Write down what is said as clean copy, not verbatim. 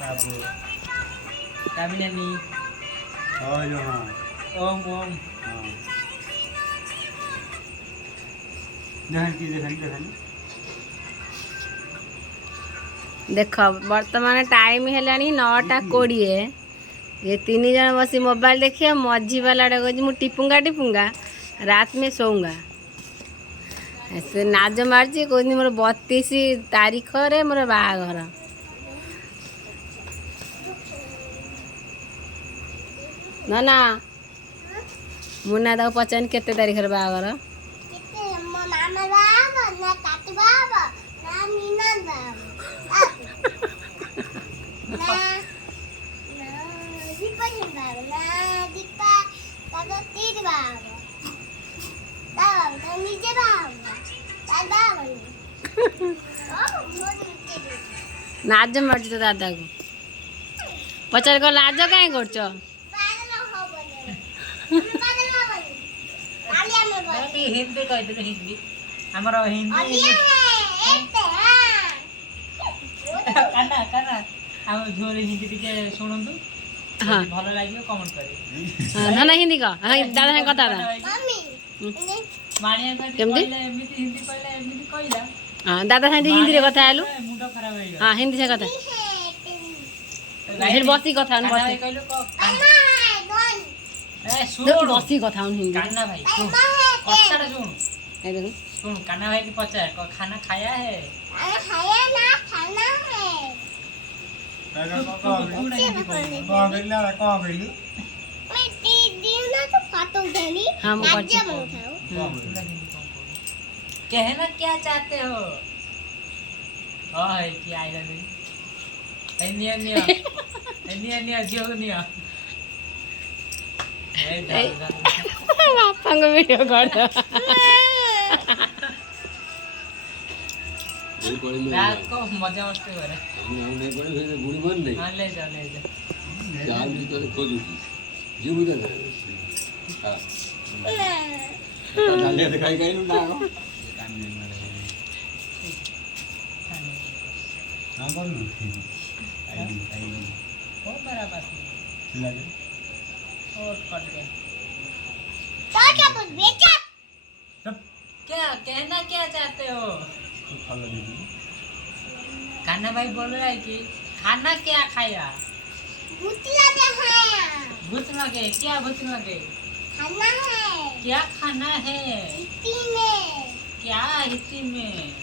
बाबू कामिनानी जो हाँ ओम ओम हाँ देखनी देखनी देखनी देख वर्तमान टाइम है 9:20 ये 3 जन बसी मोबाइल देखिए मझी वाला कहूँ मुझे टिपुंगा टिपुंगा रात में सोऊंगा ऐसे नाज मार्ची कहनी मोर 32 तारीख रे मोर बाहाघर ना ना मुन्ना ताको पचान केते तारीख रे बाहाघर नाज मार्ची तो दादा को पचार को लाज कहीं करछ हिंदी कहते हिंदी हमारा हिंदी काना काना हम झोरे हिंदी टिके सुनंतु हाँ भलो लागियो कमेंट करे ना ना हिंदी का हाँ दादा ने कथा था मानिया का केमती? कहले एमिति हिंदी कहले एमिति कहला हाँ दादा साथे हिंदी रे कथा आलु मुंडो खराब होई गयो हाँ हिंदी से कथा फिर बसी कथा उन बसी कहलो ए सुन बसी कथा उन हिंदी कान्ना भाई सुन कथाटा सुन ए देखो सुन कान्ना भाई की पचार खाना खाया है हाँ वो पर्ची कहना क्या चाहते हो ओए की आई लव यू निया निया निया निया जो निया ए बापा को वीडियो कर दो रात को मजा मस्ती करे हाँ ले जा ले जा बहुत बड़ा बात है और कट गया क्या कहना क्या चाहते हो कान्हा भाई बोल रहा है कि खाना क्या खाया भूत लगे क्या भूत लगे क्या खाना है क्या हिस्सी में